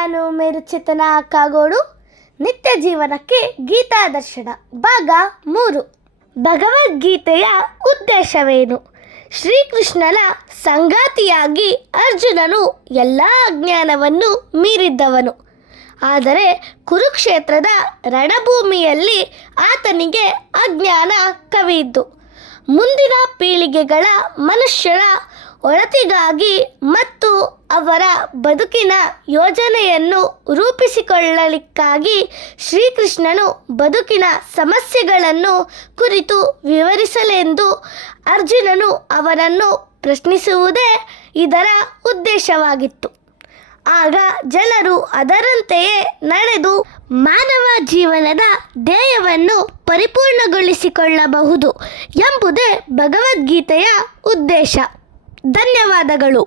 ನಾನು ಮೇರುಚಿತನ ಕಾಗೋಡು. ನಿತ್ಯ ಜೀವನಕ್ಕೆ ಗೀತಾ ದರ್ಶನ ಭಾಗ 3. ಭಗವದ್ಗೀತೆಯ ಉದ್ದೇಶವೇನು? ಶ್ರೀಕೃಷ್ಣನ ಸಂಗಾತಿಯಾಗಿ ಅರ್ಜುನನು ಎಲ್ಲ ಅಜ್ಞಾನವನ್ನು ಮೀರಿದ್ದವನು. ಆದರೆ ಕುರುಕ್ಷೇತ್ರದ ರಣಭೂಮಿಯಲ್ಲಿ ಆತನಿಗೆ ಅಜ್ಞಾನ ಕವಿಯಿದ್ದು ಮುಂದಿನ ಪೀಳಿಗೆಗಳ ಮನುಷ್ಯರ ಒಳಿತಿಗಾಗಿ ಮತ್ತು ಅವರ ಬದುಕಿನ ಯೋಜನೆಯನ್ನು ರೂಪಿಸಿಕೊಳ್ಳಲಿಕ್ಕಾಗಿ ಶ್ರೀಕೃಷ್ಣನು ಬದುಕಿನ ಸಮಸ್ಯೆಗಳನ್ನು ಕುರಿತು ವಿವರಿಸಲೆಂದು ಅರ್ಜುನನು ಅವನನ್ನು ಪ್ರಶ್ನಿಸುವುದೇ ಇದರ ಉದ್ದೇಶವಾಗಿತ್ತು. ಆಗ ಜನರು ಅದರಂತೆಯೇ ನಡೆದು ಮಾನವ ಜೀವನದ ಧ್ಯೇಯವನ್ನು ಪರಿಪೂರ್ಣಗೊಳಿಸಿಕೊಳ್ಳಬಹುದು ಎಂಬುದೇ ಭಗವದ್ಗೀತೆಯ ಉದ್ದೇಶ. ಧನ್ಯವಾದಗಳು.